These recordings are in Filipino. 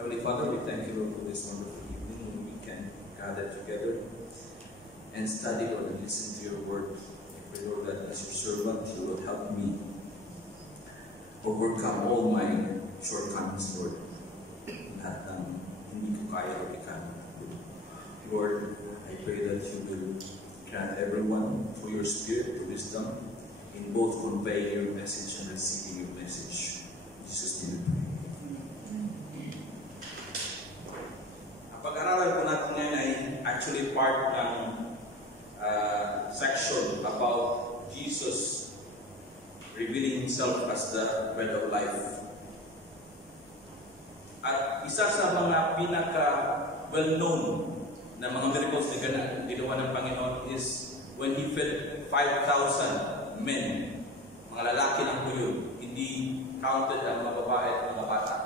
Heavenly Father, we thank you, Lord, for this wonderful evening when we can gather together and study, Lord, and listen to your word. I pray, Lord, that as your servant, you will help me overcome all my shortcomings, Lord. Lahat ng hindi ko kaya o ikan. Lord, I pray that you will grant everyone through your Spirit wisdom in both conveying your message and receiving your message. In Jesus' name we pray. Ang pag-aralan po natin ngayon ay actually part ng section about Jesus revealing Himself as the bread of life. At isa sa mga pinaka-well-known na mga miracles na ginawa ng Panginoon is when He fed 5,000 men, mga lalaki ng tuyo, hindi counted ang mga babae at mga bata.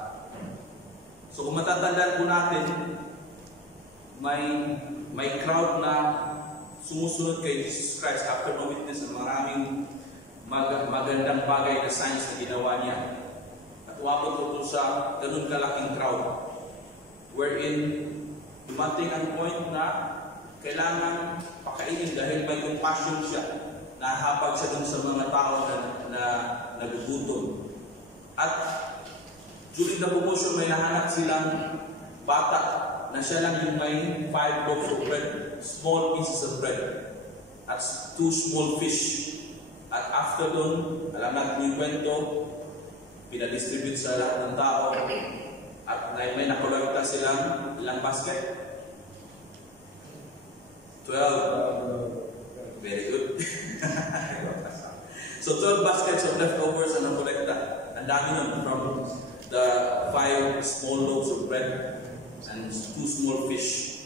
So kung matatandaan po natin, may crowd na sumusunod kay Jesus Christ after na-witness ng maraming magandang bagay na signs na ginawa niya. At umabot po sa ganun kalaking crowd wherein dumating ang point na kailangan pakainin dahil may compassion siya. Nahapag siya dun sa mga tao na nagugutom. At during the promotion, may nahanap silang bata na siya lang yung may 5 loaves of bread, small pieces of bread, at 2 small fish. At after dun, alam natin yung kwento, pinadistribute sa lahat ng tao. At may nakolekta silang ilang basket? 12. Very good. So 12 baskets of leftovers ang nakolekta. Ang dami nun from the 5 small loaves of bread and 2 small fish.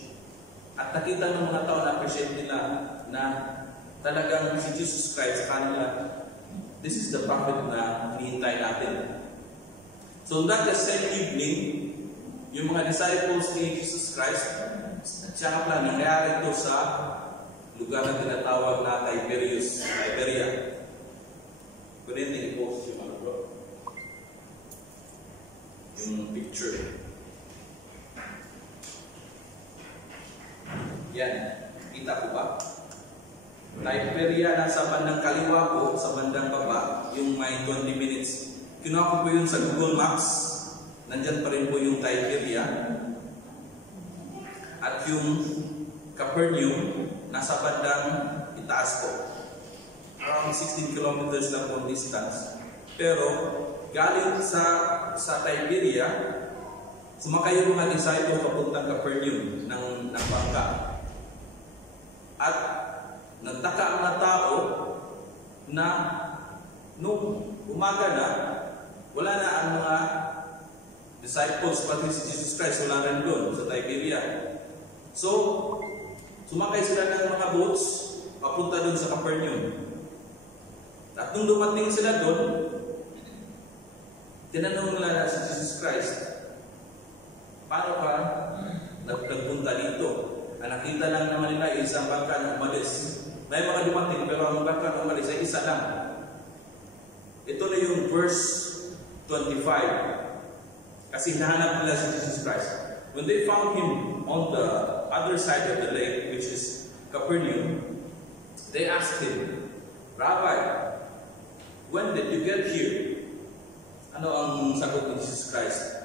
At nakita ng mga tao na appreciate nila na talagang si Jesus Christ sa kanila, this is the prophet na hinihintay natin. So that the same evening, yung mga disciples ni Jesus Christ, at siya pala nangyari ito sa lugar na tinatawag na Tiberia. Pwede natin i-post yung ano bro? Yung picture. Yan. Kita ko ba? Tiberia nasa bandang kaliwa ko, sa bandang baba, yung may 20 minutes. Kinuha ko po yun sa Google Maps. Nandyan pa rin po yung Tiberia. At yung Capernaum, nasa bandang itaas po. Around 16 kilometers lang po distance. Pero, galing sa Tiberia, sumakay yung mga disciples papuntang Capernaum ng bangka. At nagtaka ang mga tao na nung umaga na, wala na ang mga disciples, pati si Jesus Christ, wala rin doon sa Tiberia. So, sumakay sila ng mga boats, papunta doon sa Capernaum. At nung dumating sila doon, tinanong nila si Jesus Christ, paano ka nagpunta dito? Nakita lang naman nila isang bangka na umalis. May mga dumating pero ang bangka na umalis ay isa lang. Ito na yung verse 25. Kasi hinahanap nila si Jesus Christ. When they found Him on the other side of the lake, which is Capernaum, they asked Him, Rabbi, when did you get here? Ano ang sagot ni Jesus Christ?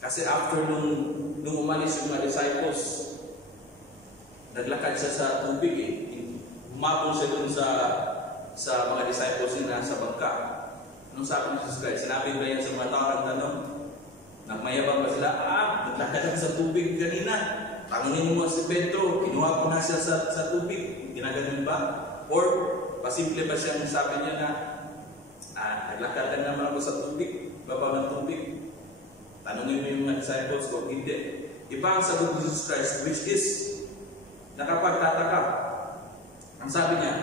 Kasi after nung umalis yung mga disciples, naglakad siya sa tubig eh. Humabol siya dun sa mga disciples niya sa bangka. Anong sabi ni Jesus Christ? Sinabi ba yan sa mga tao ng tanong? Nagmayabang ba sila? Naglakad lang sa tubig kanina. Tangunin mo si Pedro, kinuha ko na siya sa tubig. Ginaganon ba? Or pasimple ba siyang sabi niya na naglakad lang naman ako sa tubig, baba ng tubig. Tanungin mo yung mga disciples ko, hindi. Iba ang sagot ni Jesus Christ, which is nakapagtataka. Ang sabi niya,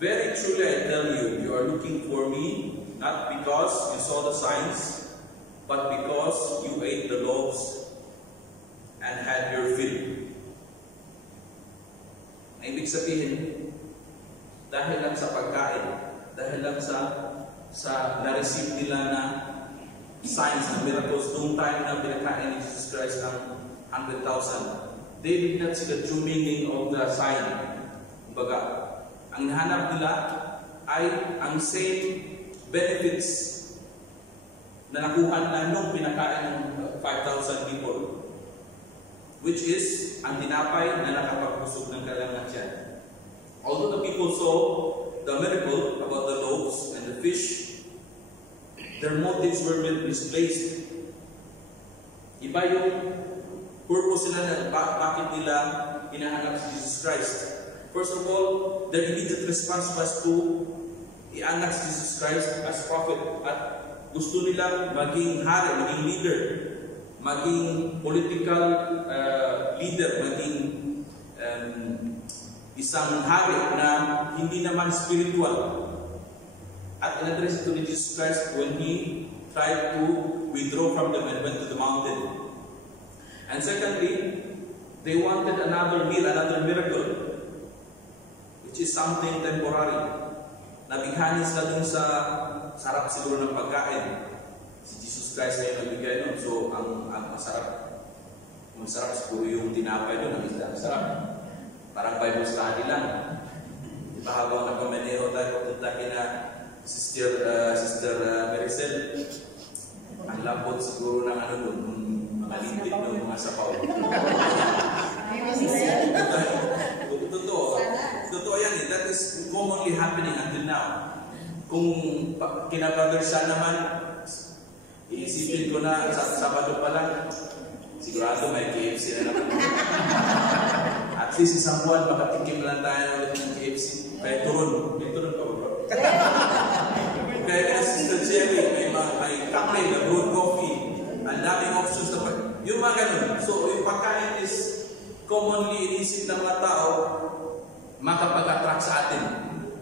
very truly I tell you, you are looking for me, not because you saw the signs, but because you ate the loaves and had your fill. Ang ibig sabihin, dahil lang sa pagkain, dahil lang sa na-receive nila na signs and miracles noong time na pinakain ni Jesus Christ ang 100,000. They did not see the true meaning of the sign. Kumbaga, ang hanap nila ay ang same benefits na nakuha na nung pinakain ng 5,000 people, which is ang tinapay na nakapagpusog ng kanilang tiyan. Although the people saw the miracle about the loaves and the fish, their motives were misplaced. Iba yung purpose nila na bakit nila hinahanap si Jesus Christ. First of all, their immediate response was to i-anak si Jesus Christ as prophet, at gusto nila maging hari, maging leader, maging political leader, maging isang hari na hindi naman spiritual. At in-address ito ni Jesus Christ when He tried to withdraw from them and went to the mountain. And secondly, they wanted another meal, another miracle, which is something temporary. Nabighani sila dun sa sarap siguro ng pagkain. Si Jesus Christ ay nagbigay nun. So, ang masarap siguro yung tinapay nun, ang isda. Masarap. Parang Bible study lang. Diba habang napamaneho tayo, papunta kina Sister Maricel, ang lambot siguro ng ano nun, mga lintik ng mga sapaw. Totoo yan eh. That is commonly happening until now. Kung kina Brother Sean naman, iisipin ko na sa Sabado pa lang, sigurado may KFC na naman. At least isang buwan, makatikim lang tayo ulit ng KFC. Kaya turon. May turon pa ba, bro? Kaya kaya Sister Jerry, may kape, na brewed coffee, ang daming options na pa. Yung mga ganun. So, yung pagkain is commonly inisip ng mga tao makapag-attract sa atin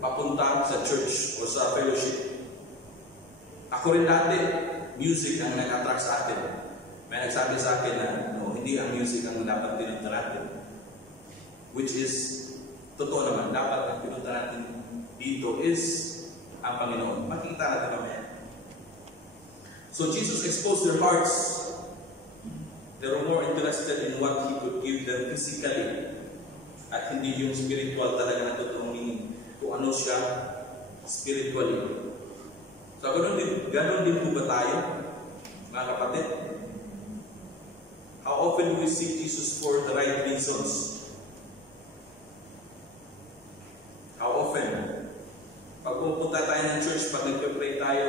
papunta sa church o sa fellowship. Ako rin dati, music ang nag-attract sa atin. May nagsabi sa akin na no, hindi ang music ang dapat pinunta natin. Which is, totoo naman, dapat ang pinunta natin dito is ang Panginoon. Makikita natin mamaya. So Jesus exposed their hearts. They were more interested in what He could give them physically at hindi yung spiritual talaga na totoong meaning kung ano siya spiritually. So ganun din po ba tayo, mga kapatid? How often do we seek Jesus for the right reasons? How often? Pag pupunta tayo ng church, pag nagpe-pray tayo,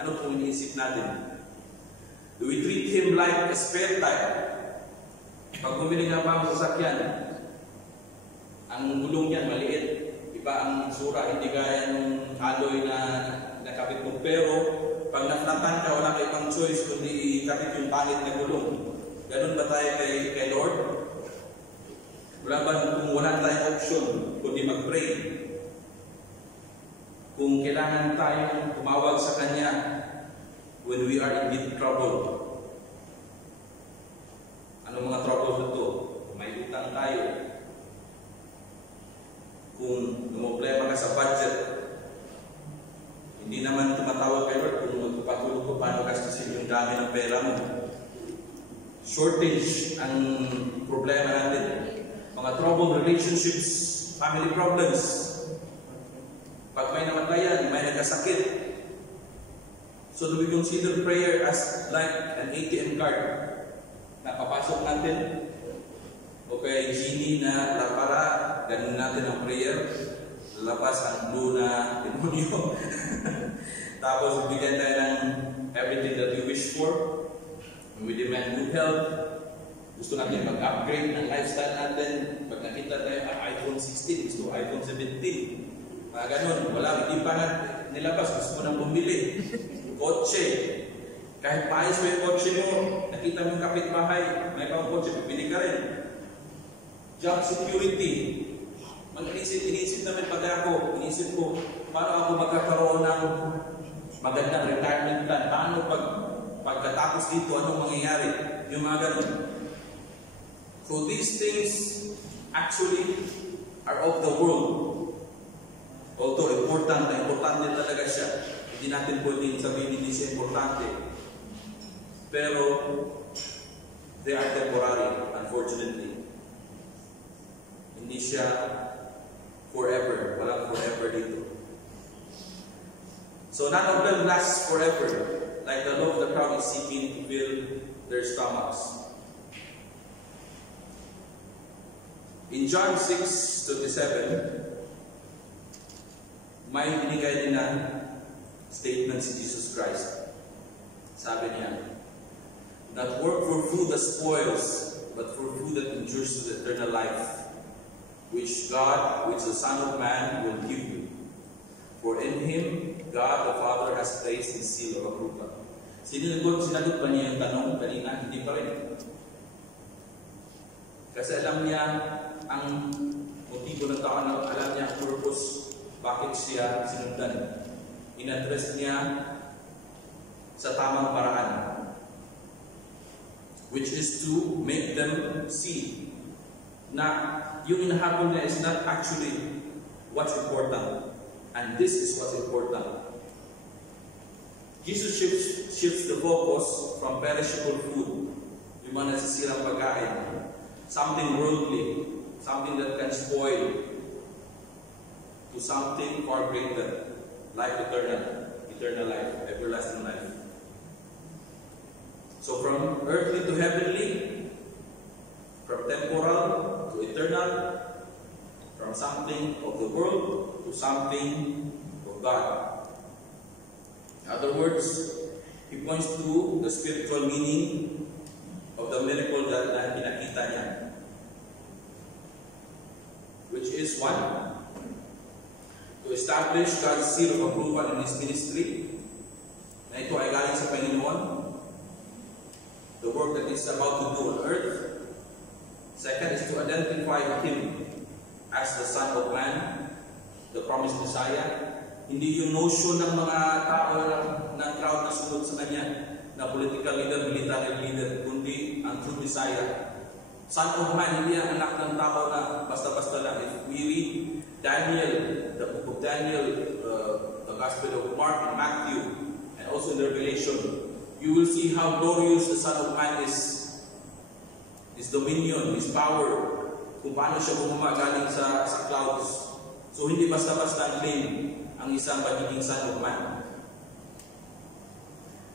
ano po iniisip natin? Do we treat Him like a spare tire? Pag bumili nga ba ang sasakyan, ang gulong niyan maliit, iba ang sura, hindi gaya ng alloy na nakapit mo. Pero pag naflatan ka, wala ka ibang choice kundi ikapit yung pangit na gulong. Ganun ba tayo kay Lord? Kung wala tayong option kundi mag-pray, kung kailangan tayong tumawag sa Kanya when we are in deep trouble. Anong mga trouble ito? May utang tayo. Kung problema ka sa budget, hindi naman tumatawag kay Lord kung magpapatulog ko paano gastusin yung dami ng pera mo. Shortage ang problema natin. Mga troubled relationships, family problems. Pag may namatayan, may nagkasakit. So do we consider prayer as like an ATM card na papasok natin? O kay genie na lapara, ganun natin ang prayer, lalabas ang blue na demonyo. Tapos bigyan tayo ng everything that we wish for. We demand good health. Gusto natin mag-upgrade ng lifestyle natin. Pag nakita tayo ang iPhone 16, gusto iPhone 17. Mga ganun, wala, hindi pa nga nilabas, gusto mo nang bumili. Kotse. Kahit paayos mo yung kotse mo, nakita mo yung kapitbahay, may pang kotse, pipili ka rin. Job security. Inisip namin pag ako, inisip ko, paano ako magkakaroon ng magandang retirement plan? Paano pagkatapos dito, anong mangyayari? Yung mga ganun. So these things actually are of the world. Although importante talaga siya. Hindi natin pwedeng sabihin hindi siya importante. Pero, they are temporary, unfortunately. Hindi siya forever. Walang forever dito. So none of them last forever. Like the love of the crowd is seeking to fill their stomachs. In John 6:27, may binigay din na statement si Jesus Christ. Sabi niya, not work for food that spoils, but for food that endures to the eternal life, which the Son of Man will give you. For in Him, God the Father has placed His seal of approval. Sinagot pa niya yung tanong kanina, hindi pa rin. Kasi alam niya ang motibo ng tao, alam niya ang purpose, bakit siya sinundan. In-address niya sa tamang paraan, which is to make them see na yung inahabol niya is not actually what's important, and this is what's important. Jesus shifts the focus from perishable food, yung mga nasisirang pagkain, something worldly, something that can spoil, to something far greater, life eternal life, everlasting life. So from earthly to heavenly, from temporal to eternal, from something of the world to something of God. In other words, he points to the spiritual meaning of the miracle that pinakita niya, which is one, to establish God's seal of approval in His ministry, na ito ay galing sa Panginoon, the work that He's about to do on earth. Second is to identify Him as the Son of Man, the promised Messiah. Hindi yung notion ng mga tao ng crowd na sunod sa Kanya, na political leader, military leader, kundi ang true Messiah. Son of Man, hindi ang anak ng tao na basta-basta lang. If we read Daniel, the book of Daniel, the Gospel of Mark and Matthew, and also in the Revelation, you will see how glorious the Son of Man is. His dominion, His power, kung paano siya bumaba galing sa clouds. So hindi basta-basta ang claim ang isang pagiging Son of Man.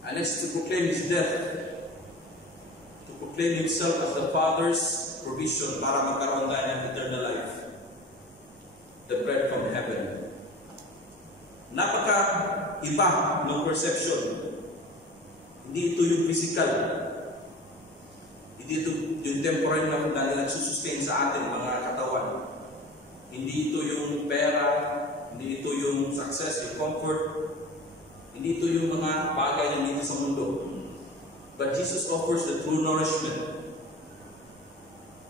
And next, to proclaim His death, to proclaim Himself as the Father's provision para magkaroon tayo ng eternal life, the bread from heaven. Napaka-iba ng perception. Hindi ito yung physical. Hindi ito yung temporary na dahil nagsusustain sa atin mga katawan. Hindi ito yung pera, hindi ito yung success, yung comfort, hindi ito yung mga bagay na dito sa mundo. But Jesus offers the true nourishment,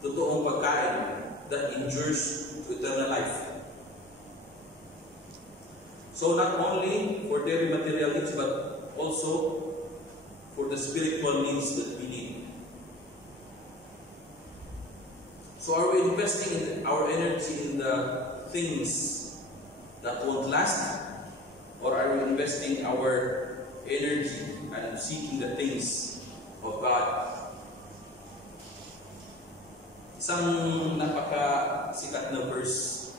totoong pagkain that endures to eternal life. So not only for daily material needs, but also for the spiritual needs that we need. So are we investing in our energy in the things that won't last? Or are we investing our energy and seeking the things of God? Isang napaka-sikat na verse,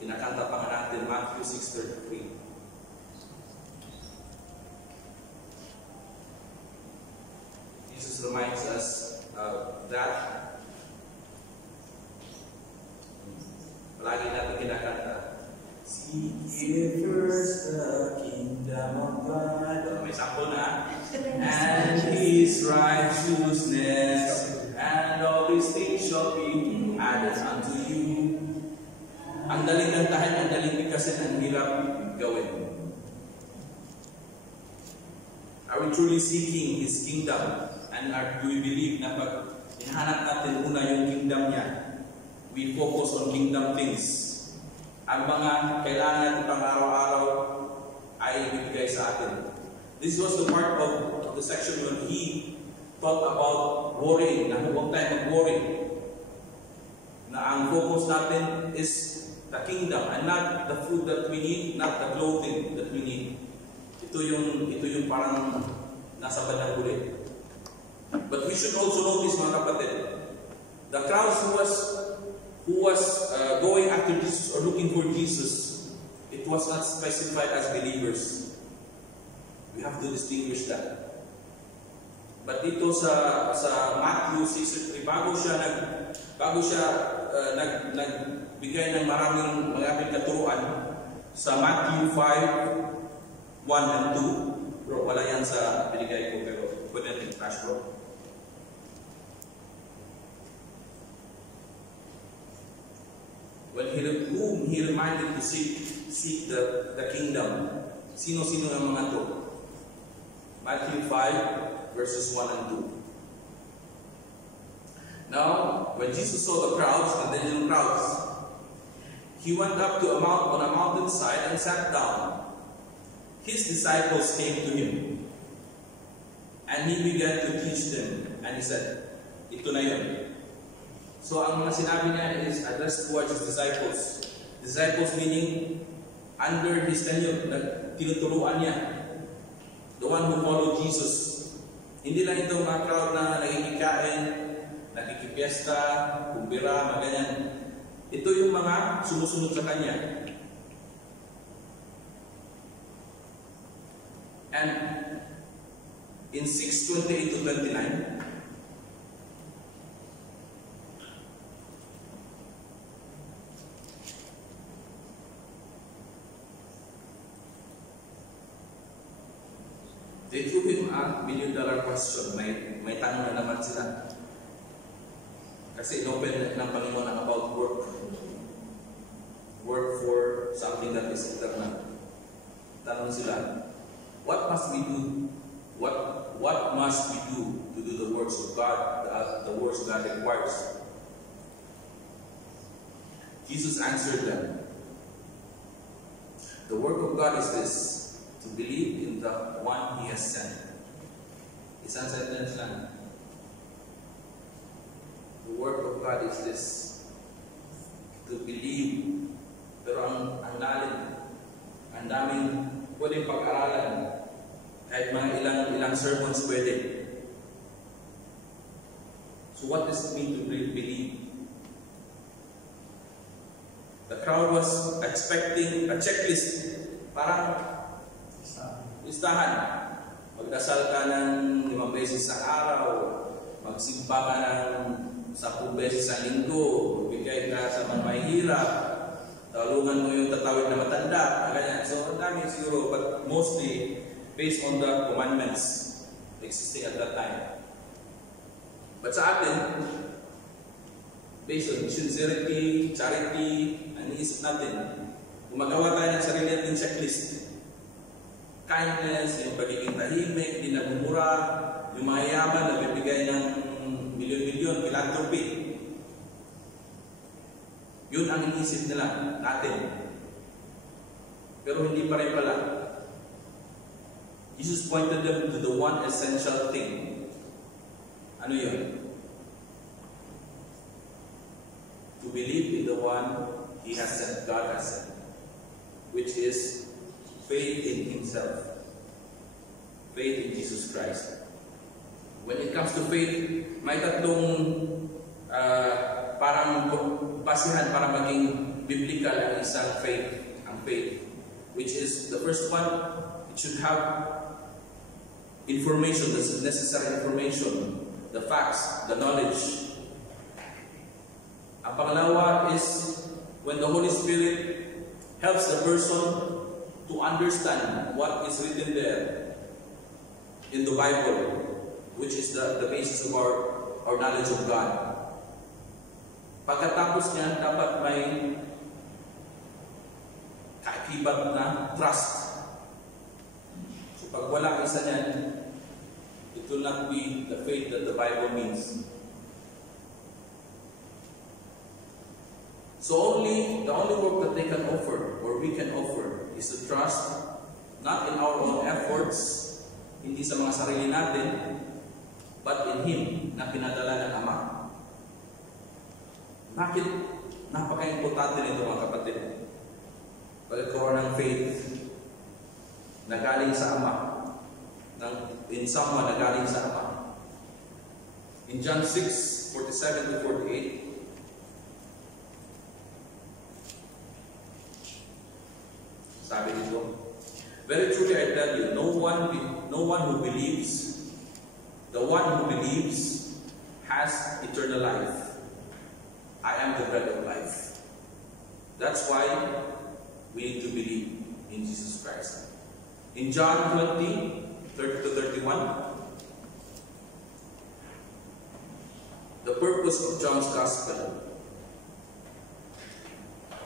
kinakanta pa nga natin, Matthew 6:33. Jesus reminds us that palagi natin kinakanta, seek ye first the kingdom of God. May sample na. And His righteousness, and all these things shall be added unto you. Ang daling kantahan, ang daling bigkasin, ang hirap gawin. Are we truly seeking His kingdom? And do we believe na pag hinahanap natin una yung kingdom niya, we focus on kingdom things. Ang mga kailangan natin pang araw-araw ay ibibigay sa atin. This was the part of the section when he talked about worrying, na huwag tayo mag-worry. Na ang focus natin is the kingdom and not the food that we need, not the clothing that we need. Ito yung parang nasa bandang huli. you should also notice, mga kapatid, the crowds who was going after Jesus or looking for Jesus, it was not specified as believers. We have to distinguish that. But dito sa Matthew 6:3, bago siya nagbigay ng maraming katuruan sa Matthew 5:1 and 2. Bro, wala yan sa binigay ko, pero pwede natin flash, bro. When whom he reminded to seek the kingdom. Sino-sino ng mga to? Matthew 5 verses 1 and 2. Now, when Jesus saw the crowds, and the little crowds, he went up to on a mountainside and sat down. His disciples came to him, and he began to teach them. And he said, ito na yun. So, ang mga sinabi niya is addressed towards his disciples. Disciples meaning, under his tenure, tinuturuan niya. The one who followed Jesus. Hindi lang ito mga crowd na nakikikain, nakikipiesta, kumbira, mga ganyan. Ito yung mga sumusunod sa kanya. And in 6:28 to 29, they threw him a $1 million question. May tanong na naman sila. Kasi inopen ng Panginoon ang about work. Work for something that is eternal. Tanong sila, what must we do? What must we do to do the works of God, the works God requires? Jesus answered them, the work of God is this, to believe in the one He has sent. Isang sentence lang. The work of God is this, to believe. Pero ang lalim, ang daming pwedeng pag-aralan. Kahit mga ilang sermons pwede. So what does it mean to believe? The crowd was expecting a checklist. Parang listahan. Magdasal ka ng 5 beses sa araw. Magsimba ka ng 10 beses sa linggo. Magbigay ka sa mga mahihirap. Talungan mo yung tatawid na matanda. Ganyan. So, ang dami siguro, but mostly based on the commandments existing at that time. But sa atin, based on sincerity, charity, ang iniisip natin, gumagawa tayo ng sarili natin checklist. Kindness, yung pagiging tahimik, hindi nagmumura, yung mayayaman na bibigay ng milyon-milyon, philanthropy. Yun ang iniisip nila, natin. Pero hindi pa rin pala. Jesus pointed them to the one essential thing. Ano yun? To believe in the one He has sent, God has sent, which is faith in Himself. Faith in Jesus Christ. When it comes to faith, may tatlong parang basihan para maging biblical ang isang faith, ang faith. Which is, the first one, it should have information, the necessary information, the facts, the knowledge. Ang pangalawa is, when the Holy Spirit helps the person to understand what is written there in the Bible, which is the basis of our knowledge of God. Pagkatapos niyan, dapat may kaakibat na trust. So pag wala isa niyan, it will not be the faith that the Bible means. So the only work that they can offer, or we can offer, is to trust not in our own efforts, hindi sa mga sarili natin, but in Him na pinadala ng Ama. Bakit napaka-importante nito, mga kapatid? Pagkakaroon ng faith na galing sa Ama, in someone na galing sa Ama. In John 6:47 to 48, sabi dito, very truly I tell you, no one who believes, the one who believes has eternal life. I am the bread of life. That's why we need to believe in Jesus Christ. In John 20:30 to 31, the purpose of John's Gospel.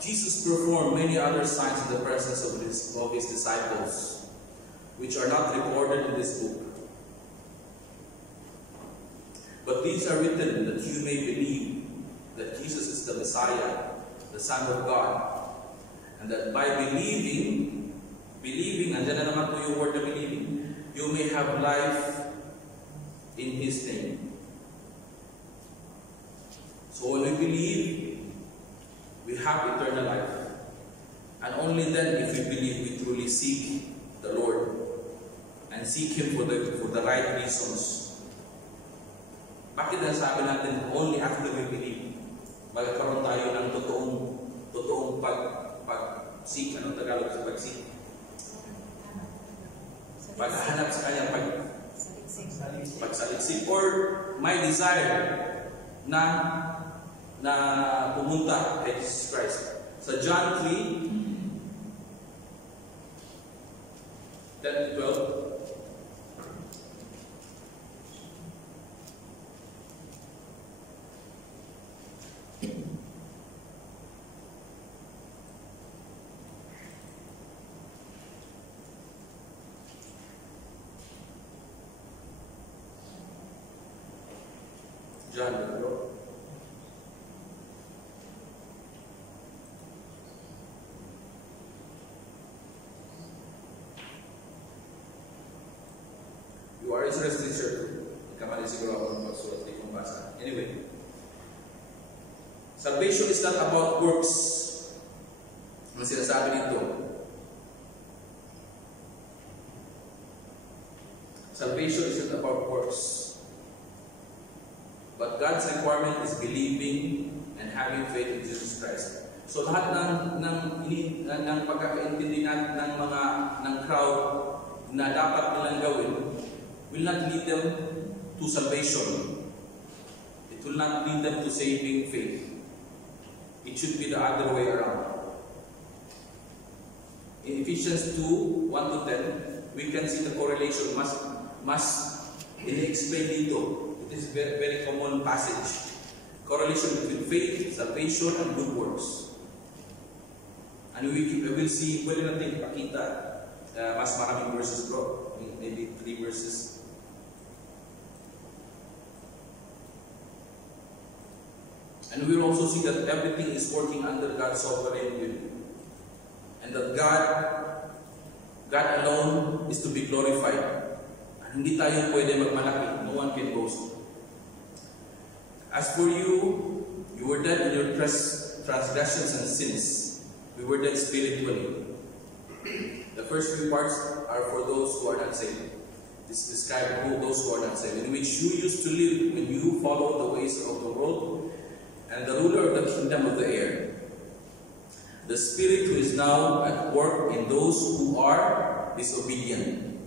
Jesus performed many other signs in the presence of his disciples, which are not recorded in this book. But these are written that you may believe that Jesus is the Messiah, the Son of God, and that by believing, andyan na naman po yung word na believing, you may have life in His name. So when we believe, we have eternal life. And only then, if we believe, we truly seek the Lord and seek Him for the right reasons. Bakit nasabi natin only after we believe? Magkakaroon tayo ng totoong pag-seek. Anong Tagalog sa pag-seek? Paghahanap sa Kanya, pagsaliksik. Or my desire na pumunta kay Jesus Christ. Sa John 3:10-12, John, bro. You are interested, sir. Kamali siguro ako ng pagsulat di kong basa. Anyway, salvation is not about works. Ang sinasabi nito, salvation is not about works. But God's requirement is believing and having faith in Jesus Christ. So lahat ng pagkakaintindi ng crowd na dapat nilang gawin will not lead them to salvation. It will not lead them to saving faith. It should be the other way around. In Ephesians 2:1-10, we can see the correlation. Mas ini-explain dito. It is a very, very common passage. Correlation between faith, salvation, and good works. And we will see, pwede natin ipakita mas maraming verses, bro. Maybe 3 verses. And we will also see that everything is working under God's sovereign will. And that God alone is to be glorified. And hindi tayo pwede magmalaki. No one can boast. As for you, you were dead in your transgressions and sins. We were dead spiritually. The first few parts are for those who are not saved. This describes those who are not saved, in which you used to live when you followed the ways of the world and the ruler of the kingdom of the air, the spirit who is now at work in those who are disobedient.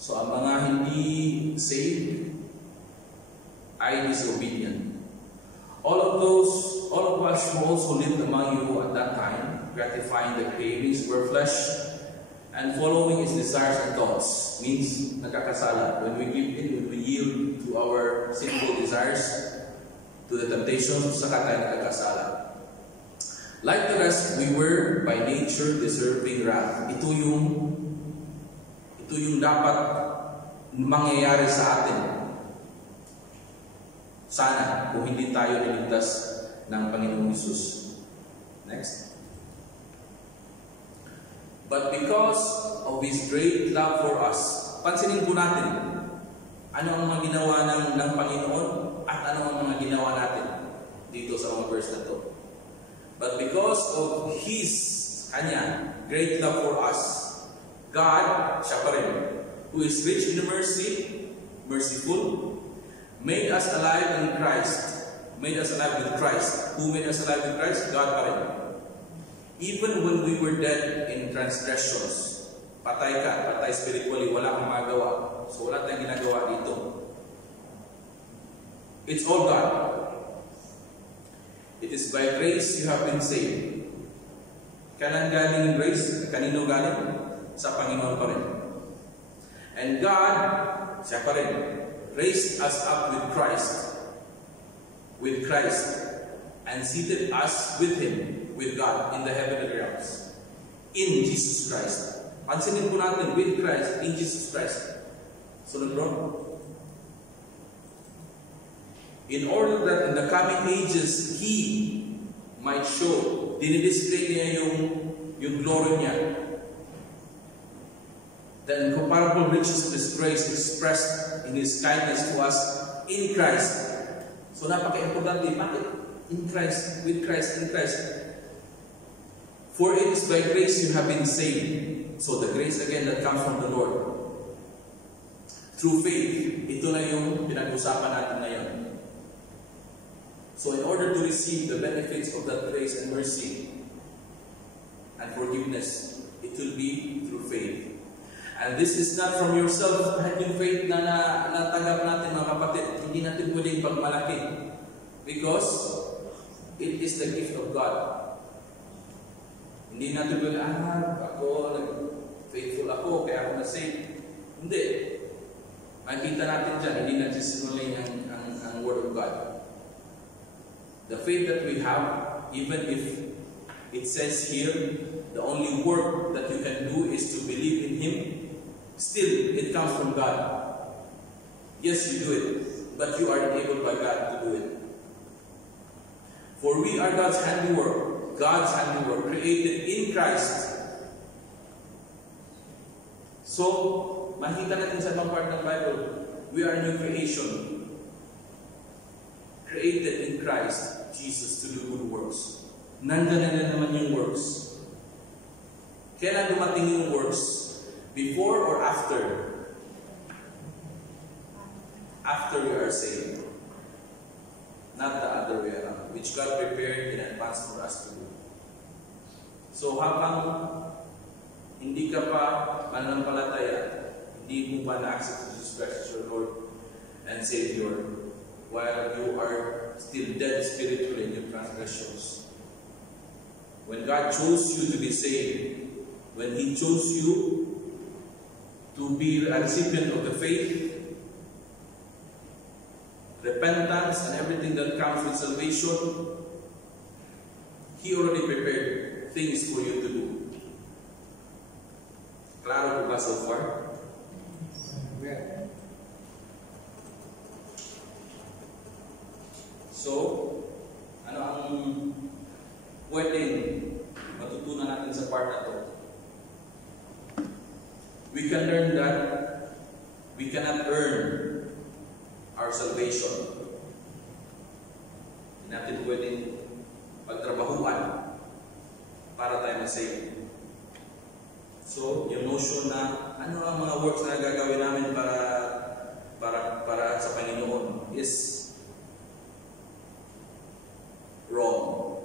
So ang mga hindi saved ay disobedient. All of us who also lived among you at that time, gratifying the cravings of our flesh and following its desires and thoughts, means nagkakasala. When we give in, when we yield to our sinful desires, to the temptations, saka tayo nagkakasala. Like the rest, we were by nature deserving wrath. Ito yung dapat mangyayari sa atin. Sana, kung hindi tayo niligtas ng Panginoong Hesus. Next. But because of His great love for us, pansinin po natin, ano ang mga ginawa ng Panginoon at ano ang mga ginawa natin dito sa mga verse na to. But because of Kanya, great love for us, God, siya pa rin, who is rich in mercy, merciful, made us alive in Christ. Made us alive with Christ. Who made us alive with Christ? God pa rin. Even when we were dead in transgressions, patay ka, patay spiritually, wala kang magawa. So wala tayong ginagawa dito. It's all God. It is by grace you have been saved. Kailan galing yung grace? Kanino galing? Sa Panginoon pa rin. And God, siya pa rin, raised us up with Christ, and seated us with Him, with God, in the heavenly realms, in Jesus Christ. Pansinin po natin, with Christ, in Jesus Christ. Sunod bro? In order that in the coming ages, He might show, dinidisplay niya yung glory niya. The incomparable riches of His grace expressed in His kindness to us in Christ. So napaka-importante, bakit? In Christ, with Christ, in Christ. For it is by grace you have been saved. So the grace again that comes from the Lord. Through faith, ito na yung pinag-usapan natin ngayon. So in order to receive the benefits of that grace and mercy and forgiveness, it will be through faith. And this is not from yourself. Kahit yung faith na natanggap natin mga kapatid, hindi natin pwedeng pagmalaki. Because it is the gift of God. Hindi natin pwedeng, faithful ako, kaya ako na-save. Hindi. Makikita natin dyan, hindi nagsisinungaling ang Word of God. The faith that we have, even if it says here, the only work that you can do is to believe in Him, still, it comes from God. Yes, you do it, but you are enabled by God to do it. For we are God's handiwork, created in Christ. So, makikita natin sa ibang part ng Bible, we are a new creation. Created in Christ Jesus to do good works. Nandiyan na naman yung works. Kailan dumating yung works? Before or after? After we are saved. Not the other way around. Which God prepared in advance for us to do. So habang hindi ka pa mananampalataya, hindi mo pa na-accept Jesus Christ as your Lord and Savior, while you are still dead spiritually in your transgressions. When God chose you to be saved, when He chose you to be a recipient of the faith, repentance, and everything that comes with salvation, He already prepared things for you to do. Claro po ba so far? So, ano ang pwedeng matutunan natin sa part na to? We can learn that we cannot earn our salvation. Hindi natin pwedeng pagtrabahuan para tayo ma-save. So, yung notion na ano ang mga works na gagawin namin para sa Panginoon is wrong.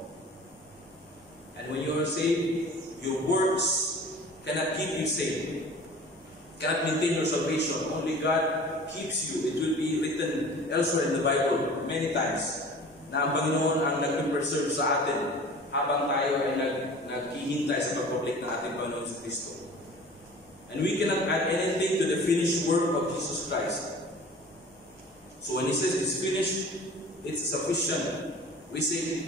And when you are saved, your works cannot keep you saved. Cannot maintain your salvation. Only God keeps you. It will be written elsewhere in the Bible many times na ang Panginoon ang nag-preserve sa atin habang tayo ay naghihintay sa pag-public ng ating Panginoon sa Kristo. And we cannot add anything to the finished work of Jesus Christ. So when He says it's finished, it's sufficient. We say,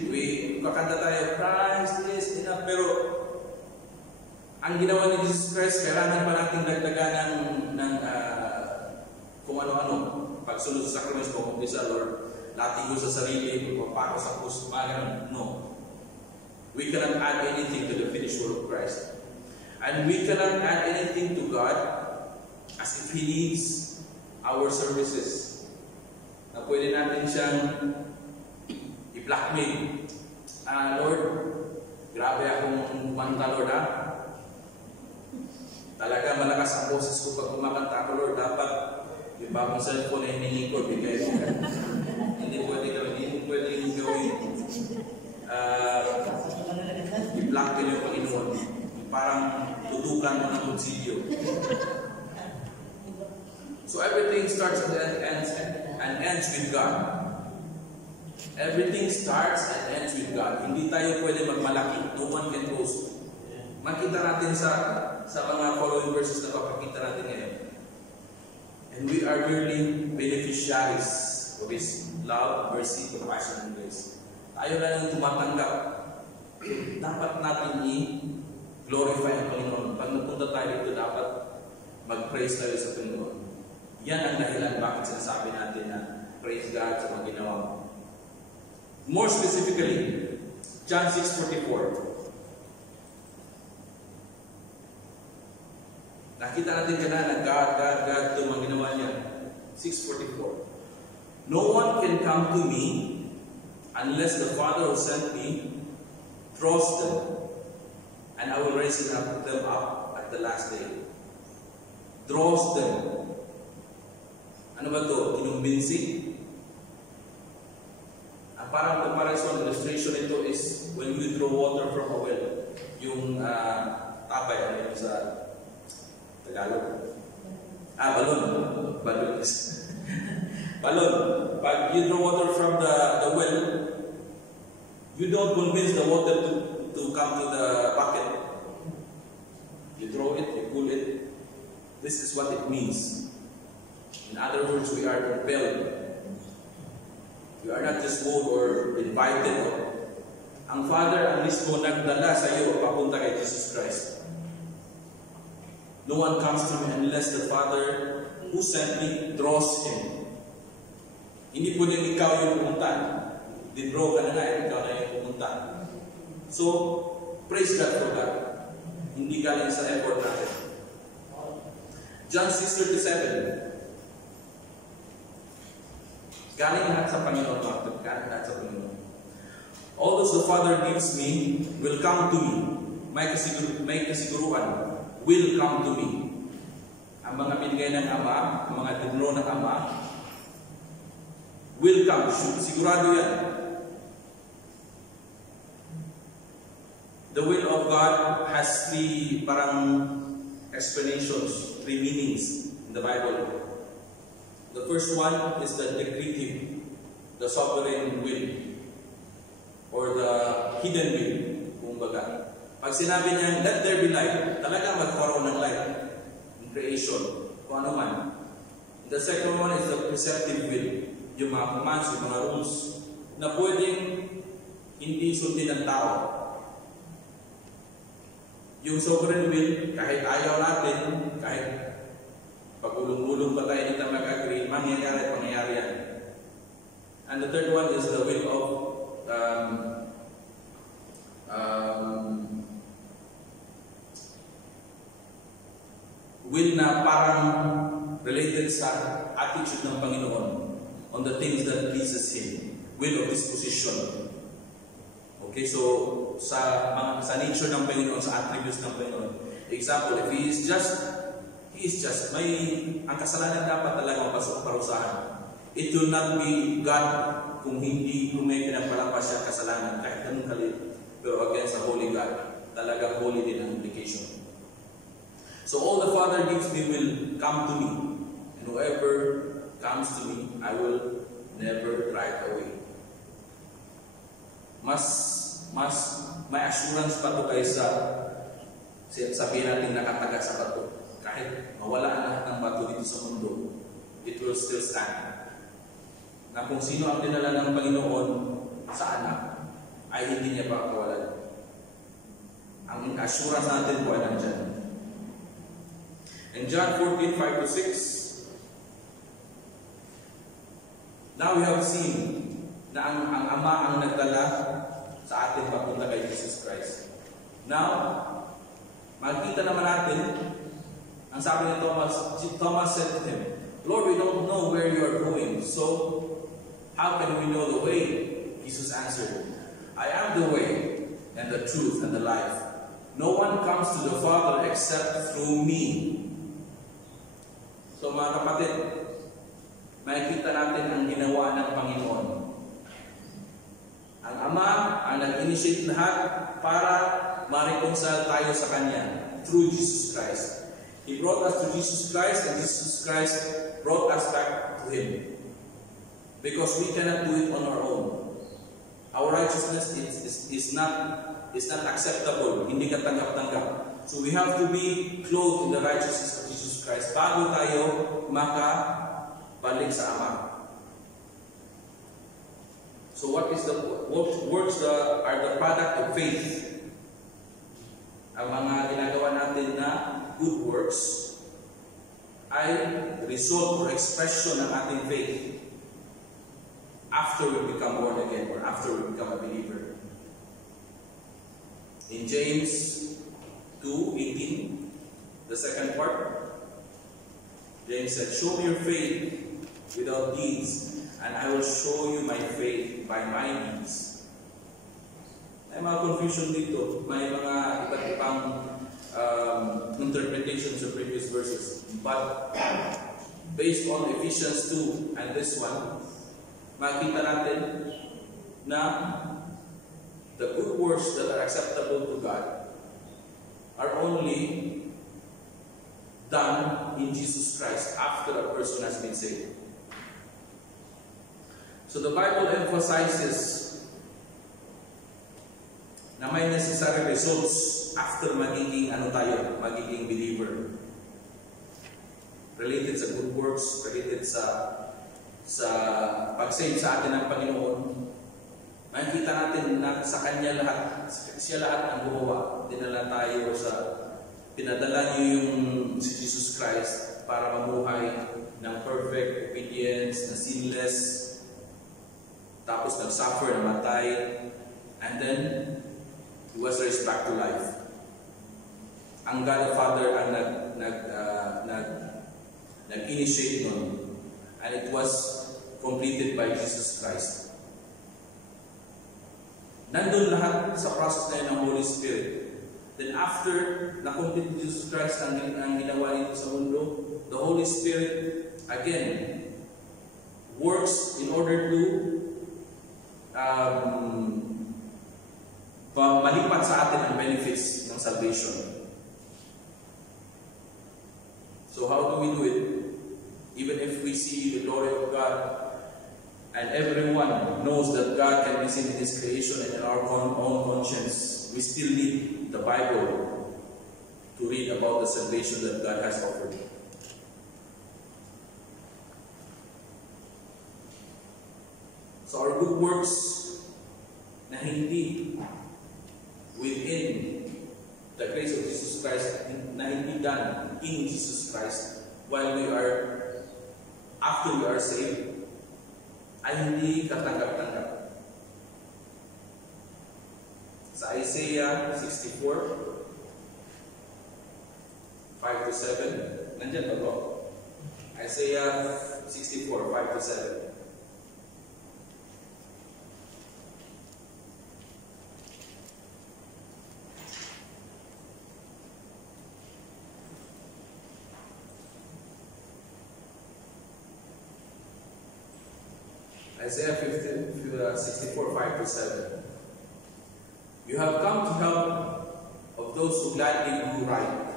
kakanta tayo, Christ is enough. Pero ang ginawa ni Jesus Christ, kailangan pa natin dagdagan ng kung ano-ano. Pagsunod sa sacraments, pag-umpisa, Lord, latigo sa sarili, pagpapako sa puso, mga ganun. No. We cannot add anything to the finished work of Christ. And we cannot add anything to God as if He needs our services. Na pwede natin siyang i-blackmail. Lord, grabe akong kumanta, Lord, ha? Talaga malakas ang boses ko pag kumakanta ako, Lord. Dapat yung bagong cellphone na hinihingi ko, bigay mo. So everything starts and ends with God. Everything starts and ends with God. Hindi tayo pwede magmalaki. No one can boast. Makita natin sa mga following verses na papakita natin ngayon. And we are merely beneficiaries of His love, mercy, compassion, and grace. Tayo lang yung tumatanggap. Dapat natin i-glorify ang Panginoon. Pag napunta tayo dito, dapat mag-praise tayo sa Panginoon. Yan ang dahilan bakit sinasabi natin na praise God sa mga ginawa mo. More specifically, John 6:44. Nakita natin kanina na God ito mga ginawa niya. 6:44. No one can come to me unless the Father who sent me draws them, and I will raise them up at the last day. Draws them. Ano ba ito? Kinumbinsi? Ang parang comparison, illustration ito is when you draw water from a well. Yung tapay, ano yun sa Tagalog? Balon. Balon. Balon. Pag you draw water from the well, you don't convince the water to come to the bucket. You draw it, you pull it. This is what it means. In other words, we are compelled. We are not just told or invited. Ang Father ang mismo nagdala sa iyo papunta kay Jesus Christ. No one comes to me unless the Father who sent me draws him. Hindi po din ikaw yung pumunta. Di-draw ka na nga, ikaw na yung pumunta. So, praise God for that. Hindi galing sa effort natin. John 6:37. Galing lahat sa Panginoon, galing lahat sa Panginoon. All those the Father gives me will come to me. May kasiguruan will come to me. Ang mga binigay ng Ama, ang mga dinro ng Ama, will come. Sigurado yan. The will of God has three explanations, three meanings in the Bible. The first one is the decretive, the sovereign will, or the hidden will, kumbaga. Pag sinabi niya, let there be light, talaga magkaroon ng light in creation, kung ano man. The second one is the preceptive will, yung mga commands, yung mga rules, na pwedeng hindi sundin ng tao. Yung sovereign will, kahit ayaw natin, kahit pag-ulong-ulong pa tayo, hindi tayo mag-agree, mangyayari yan. And the third one is the will of will na parang related sa attitude ng Panginoon on the things that pleases Him. Will of disposition. Okay, so sa nature ng Panginoon, sa attributes ng Panginoon. Example, if He is just, ang kasalanan dapat talaga parusahan. It will not be God kung may pinagpalampas siya kasalanan, kahit ganun kalit. Pero against a holy God, talaga holy din ang implication. So all the Father gives me will come to me. And whoever comes to me, I will never drive away. Mas may assurance pa ito kaysa sabihin natin nakataga sa bato. Kahit mawala ang lahat ng bato dito sa mundo, it will still stand. Na kung sino ang dinala ng Panginoon sa anak, ay hindi niya pakawalan. Ang assurance natin po ay nandyan. In John 14:5-6, now we have seen na ang Ama ang nagdala sa atin papunta kay Jesus Christ. Now, makikita naman natin, ang sabi ni Thomas said to him, Lord, we don't know where you are going, so how can we know the way? Jesus answered, I am the way, and the truth, and the life. No one comes to the Father except through me. So mga kapatid, makikita natin ang ginawa ng Panginoon. Ang Ama ang nag-initiate lahat para ma-reconcile tayo sa Kanya through Jesus Christ. He brought us to Jesus Christ, and Jesus Christ brought us back to Him. Because we cannot do it on our own. Our righteousness is not acceptable. Hindi katanggap-tanggap. So we have to be clothed in the righteousness of Jesus Christ bago tayo makabalik sa Ama. So what works are the product of faith? Ang mga ginagawa natin na good works ay result or expression ng ating faith after we become born again or after we become a believer. In James 2:18, the second part, James said, "Show me your faith without deeds, and I will show you my faith by my deeds." May mga confusion dito. May mga iba't ibang interpretations of previous verses. But based on Ephesians 2 and this one, makita natin na the good works that are acceptable to God are only done in Jesus Christ after a person has been saved. So the Bible emphasizes na may necessary results after magiging magiging believer. Related sa good works, related sa pag-save sa atin ng Panginoon. Makikita natin na sa Kanya lahat, siya lahat ang gumawa. Pinadala niyo yung si Jesus Christ para mamuhay ng perfect obedience, na sinless, tapos nag-suffer, namatay, and then He was raised back to life. Ang God the Father ang nag-initiate nun. And it was completed by Jesus Christ. Nandun lahat sa process na yun ng Holy Spirit. Then after na-complete Jesus Christ ang ginawa nito sa mundo, the Holy Spirit again works in order to malipat sa atin ang benefits ng salvation. So how do we do it? Even if we see the glory of God and everyone knows that God can be seen in His creation and in our own conscience, we still need the Bible to read about the salvation that God has offered. So our good works na hindi within the grace of Jesus Christ, na hindi done in Jesus Christ while after we are saved, ay hindi katanggap-tanggap. Sa Isaiah 64, 5-7, nandiyan ba po? Isaiah 64, 5-7. Isaiah 64, 5-7. You have come to help of those who gladly do right,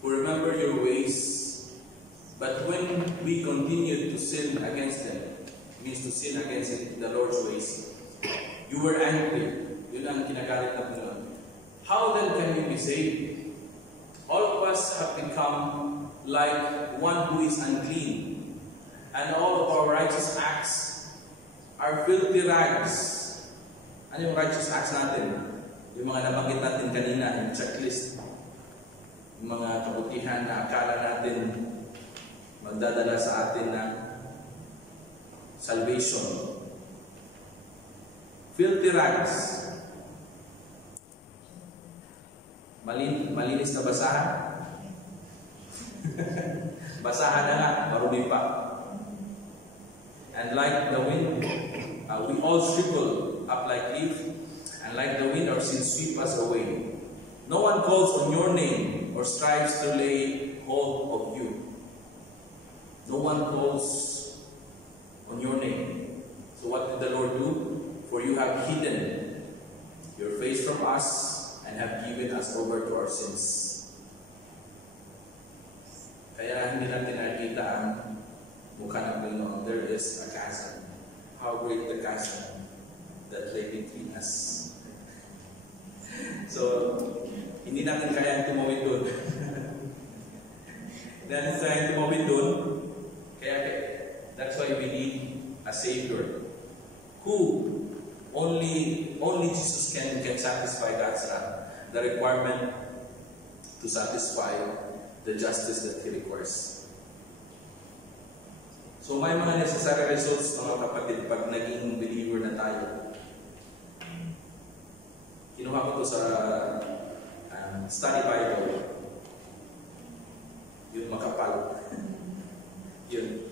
who remember your ways, but when we continue to sin against them, means to sin against the Lord's ways, you were angry. Yun ang kinagalit na Panginoon. How then can we be saved? All of us have become like one who is unclean, and all of our righteous acts are filthy rags. Ano yung righteous acts natin? Yung mga nabanggit natin kanina, yung checklist. Yung mga kabutihan na akala natin magdadala sa atin na salvation. Filthy rags. Malinis na basahan? Basahan na nga, marumi pa. And like the wind, we all shrivel up like leaf, and like the wind our sins sweep us away. No one calls on your name or strives to lay hold of you. No one calls on your name. So what did the Lord do? For you have hidden your face from us and have given us over to our sins. Kaya hindi natin nakikita ang is a chasm. How great the chasm that lay between us. So, hindi natin kayang tumawid doon. Hindi natin kayang tumawid doon. Kaya, that's why we need a Savior who only Jesus can satisfy God's wrath, the requirement to satisfy the justice that He requires. So may mga necessary results, mga kapatid, pag naging believer na tayo. Kinuha ko to sa study Bible. Yung makapal. Yun.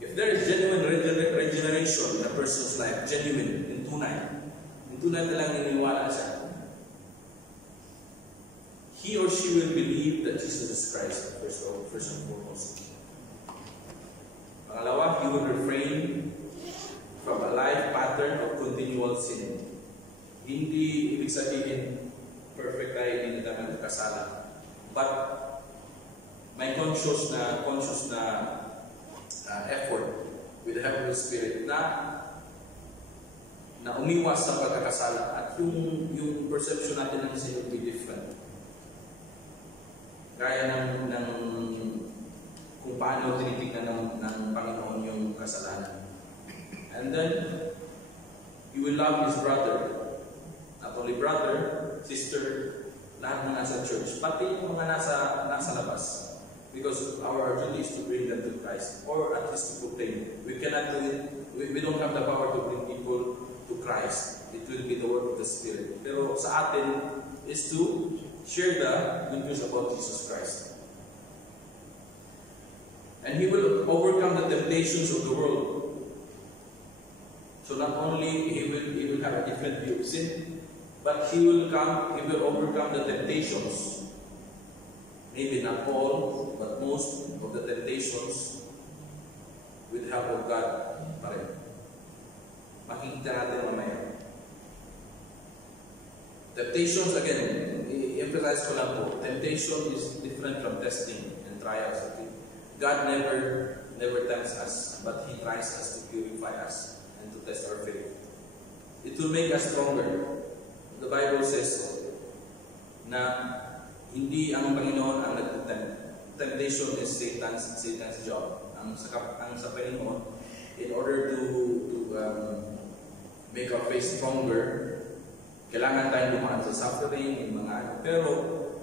If there is genuine regeneration in a person's life, genuine, yung tunay na lang niniwala siya, he or she will believe that Jesus is Christ, first and foremost. Pangalawa, he will refrain from a life pattern of continual sin. Hindi ibig sabihin perfect tayo, hindi na tayo kasala. But may conscious na effort with the help of the Spirit na umiwas sa pagkakasala, at yung perception natin ng sin will be different. Gaya ng kung paano tinitingnan ng Panginoon yung kasalanan. And then, you will love his brother. Not only brother, sister, lahat na nasa church, pati yung mga nasa labas. Because our duty is to bring them to Christ, or at least to proclaim. We cannot do it. We don't have the power to bring people to Christ. It will be the work of the Spirit. Pero sa atin is to share the good news about Jesus Christ. And he will overcome the temptations of the world. So not only he will have a different view of sin, but he will overcome the temptations. Maybe not all, but most of the temptations with the help of God pa rin. Makikita natin mamaya. Temptations, again, i-emphasize ko lang po, temptation is different from testing and trials. Okay? God never tempts us, but He tries us to purify us and to test our faith. It will make us stronger. The Bible says so, na hindi ang Panginoon ang nagtatempt. Temptation is Satan's job. Ang sa Panginoon, in order to make our faith stronger, kailangan tayong dumaan sa suffering, yung mga ano. Pero,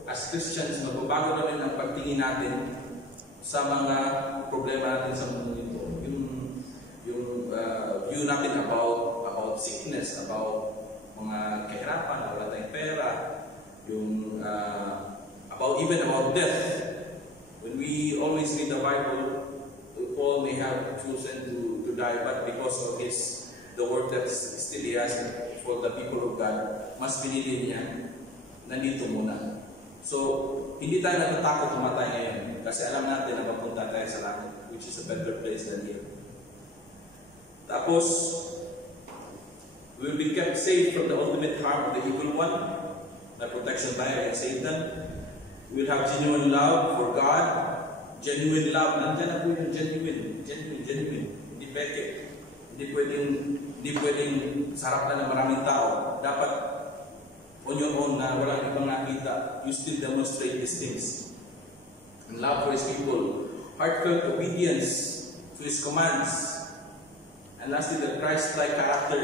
as Christians, magbabago na rin ang pagtingin natin sa mga problema natin sa mundo nito. Yung view natin about sickness, about mga kahirapan, wala tayong pera, yung even about death. When we always read the Bible, Paul may have chosen to die, but because of the work that still he has for the people of God, mas pinili niya, nandito muna. So, hindi tayo natatakot tumatay ngayon, kasi alam natin na mapunta tayo sa langit, which is a better place than here. Tapos, we will be kept safe from the ultimate harm of the evil one, na protection tayo against Satan. We will have genuine love for God. Genuine love, nandiyan na po yung genuine. Hindi peke. Hindi pwedeng sarap na ng maraming tao. Dapat on your own na walang ibang nakita, you still demonstrate these things. And love for His people. Heartfelt obedience to His commands. And lastly, the Christ-like character.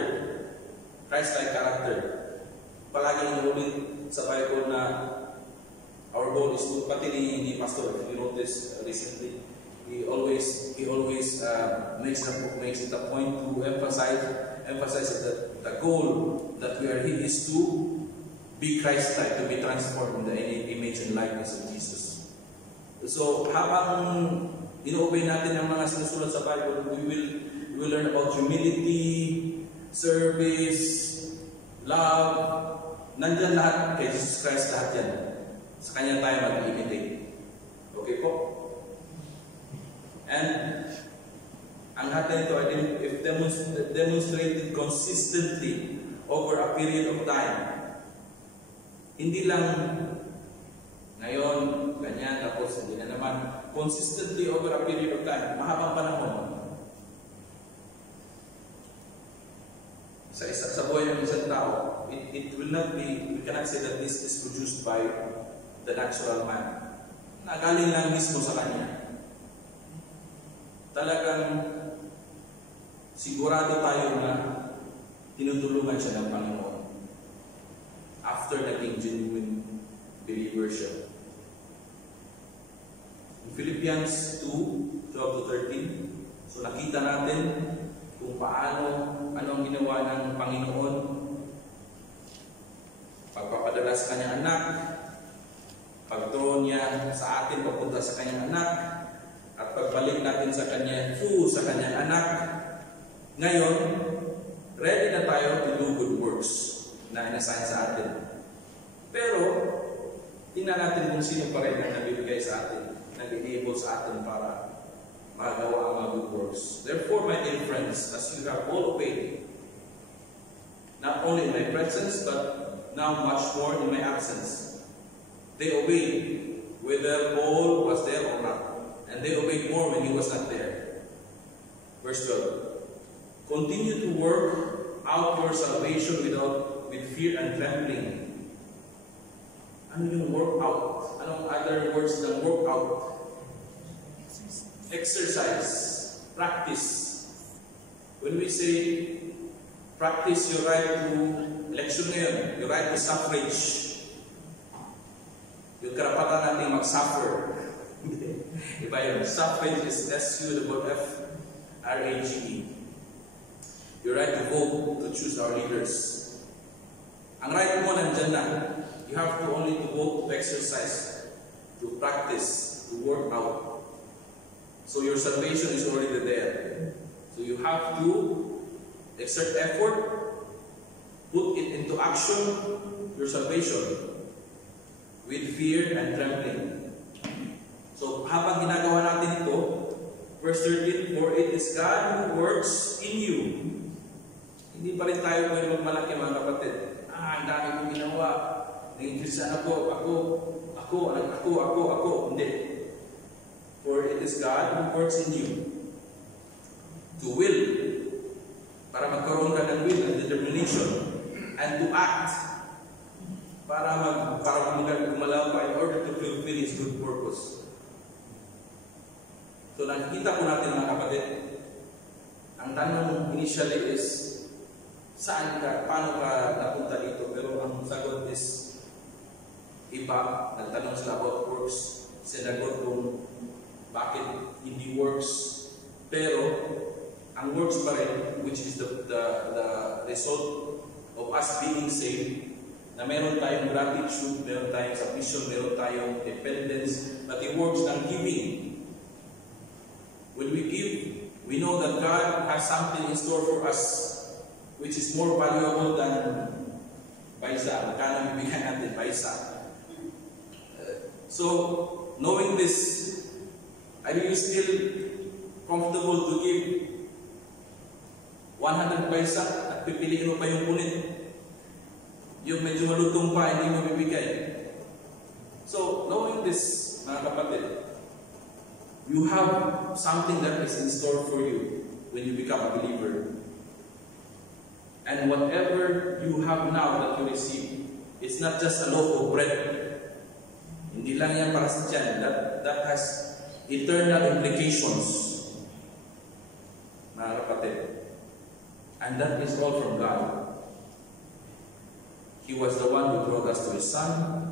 Christ-like character. Palagi inuulit sa Bible na our goal is to, pati ni Pastor, if you notice recently, he always makes it a point to emphasize that the goal that we are here is to be Christ-like, to be transformed in the image and likeness of Jesus. So, habang ino-obey natin ang mga sinusulat sa Bible, we will learn about humility, service, love. Nandyan lahat kay Jesus Christ, lahat yan. Sa Kanya tayo mag-imitate. Okay po? And ang lahat na ito ay if demonstrated consistently over a period of time. Hindi lang ngayon, ganyan, tapos hindi na naman. consistently over a period of time, mahabang panahon, sa buhay ng isang tao, it will not be, we cannot say that this is produced by the natural man. Nagaling lang mismo sa kanya. Talagang sigurado tayo na tinutulungan siya ng Panginoon after naging genuine believer siya. In Philippians 2:12-13, so nakita natin kung paano, anong ginawa ng Panginoon. Pagpapadala sa kanyang anak, pagtuon niya sa atin papunta sa kanyang anak, at pagbalik natin sa kanya sa kanyang anak. Ngayon, ready na tayo to do good works na inassign sa atin. Pero, tingnan natin kung sino pa rin ang nabibigay sa atin, nag-enable sa atin para magawa ang mga good works. Therefore, my dear friends, as you have all obeyed, not only in my presence, but now much more in my absence. They obeyed, whether Paul was there or not. And they obeyed more when he was not there. Verse 12. Continue to work out your salvation with fear and trembling. Ano yung work out? Anong other words ng work out? Exercise, practice. When we say practice your right to election ngayon, your right to suffrage, yung karapatan natin mag-suffer. Iba yun. Suffrage is S-U-F-R-A-G-E. Your right to vote, to choose our leaders. Ang right mo nandyan na. You have to only to vote, to exercise, to practice, to work out. So your salvation is already there. So you have to exert effort, put it into action, your salvation, with fear and trembling. So habang ginagawa natin ito, verse 13, for it is God who works in you. Hindi pa rin tayo pwede magmalaki mga kapatid. Ang dami kong ginawa. Naging Christian ako. Hindi. For it is God who works in you to will, para magkaroon ka ng will and determination, and to act, para gumalaw pa in order to fulfill His good purpose. So nakikita po natin mga kapatid, ang tanong initially is, saan ka, paano ka napunta dito? Pero ang sagot is, iba, nagtanong sila about works, sinagot kung bakit hindi works, pero ang works pa rin, which is the result of us being saved, na meron tayong gratitude, meron tayong submission, meron tayong dependence, but the works ng giving. When we give, we know that God has something in store for us, which is more valuable than paisa. Magkano bibigyan natin paisa? So, knowing this, are you still comfortable to give 100 paisa at pipiliin mo pa yung punit? Yung medyo malutong pa, hindi mo bibigay. So, knowing this, mga kapatid, you have something that is in store for you when you become a believer. And whatever you have now that you receive, it's not just a loaf of bread. Hindi lang yan para sa tiyan. That has eternal implications, mga kapatid. And that is all from God. He was the one who brought us to His Son.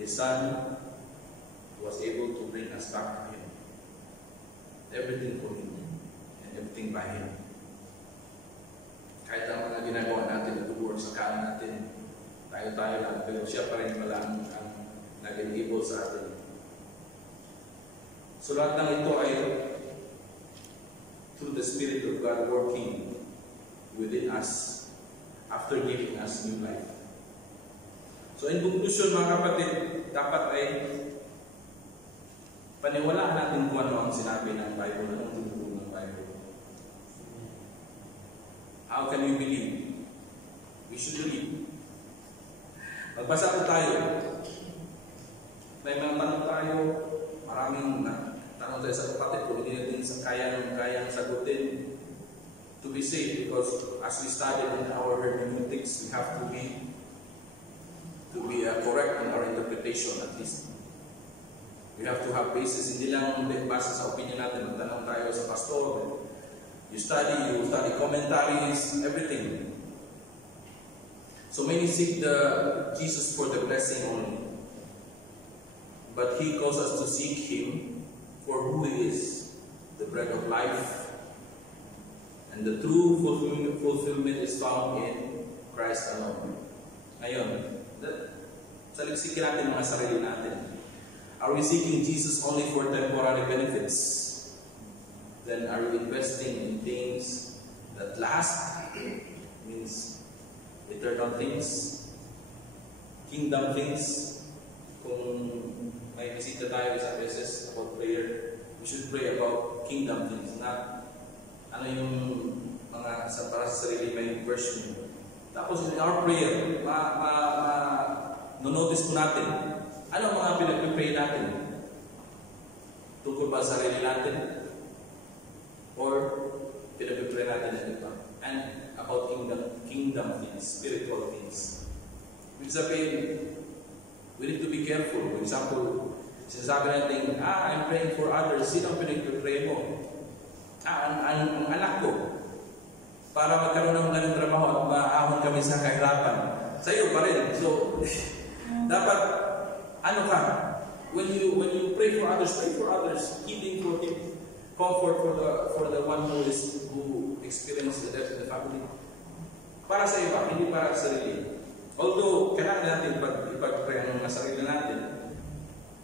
His Son was able to bring us back to Him. Everything for Him and everything by Him. Kahit ang mga ginagawa natin, nag-work sa kanan natin, tayo lang, pero siya pa rin pala ang nag-enable sa atin. So lahat ng ito ay through the Spirit of God working within us after giving us new life. So in conclusion mga kapatid, dapat ay paniwalaan natin kung ano ang sinabi ng Bible, anong tinuturo ng Bible. How can we believe? We should believe. Magbasa po tayo. May mga tanong tayo, maraming tanong kayang sagutin to be safe, because as we studied in our hermeneutics, we have to be correct in our interpretation at least. We have to have basis, hindi lang base sa opinion natin, magtanong tayo sa pastor, you study commentaries, everything. So many seek Jesus for the blessing only, but He calls us to seek Him for who He is, the bread of life, and the true fulfillment is found in Christ alone. Ngayon, saliksikin natin mga sarili natin. Are we seeking Jesus only for temporary benefits? Then are we investing in things that last? Means eternal things, kingdom things. Kung may bisita tayo sa beses about prayer, we should pray about kingdom things, not ano yung mga para sa sarili may version. Tapos in our prayer, notice po natin ano mga pinag-pray natin? Tungkol ba sa sarili natin? Or pinag-pray natin ng iba? And about kingdom things, spiritual things. Ibig sabihin, we need to be careful. For example, sinasabi natin, I'm praying for others. Sino ang pinag-pray mo? Ang anak ko. Para magkaroon ng ganang trabaho at maahon kami sa kahirapan. Sa iyo pa rin. So, dapat ano ka? When you pray for others, healing for him, comfort for the one who experienced the death in the family. Para sa iba, hindi para sa sarili. Although kailangan natin ipag-pray ang mga sarili natin.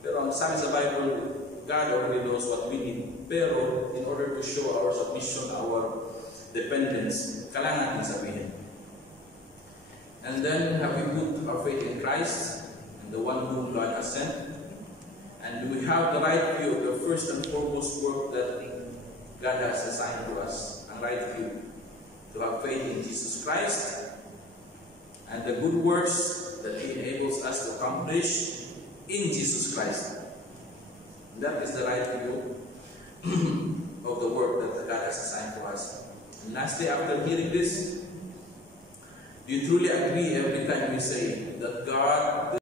Pero ang sabi sa Bible, God already knows what we need. Pero in order to show our submission, our dependence, kailangan natin sabihin. And then have we put our faith in Christ, the one whom God has sent? And do we have the right view of the first and foremost work that God has assigned to us? Ang right view, to have faith in Jesus Christ and the good works that He enables us to accomplish in Jesus Christ. That is the right view of the work that God has assigned to us. And lastly, after hearing this, do you truly agree every time we say that God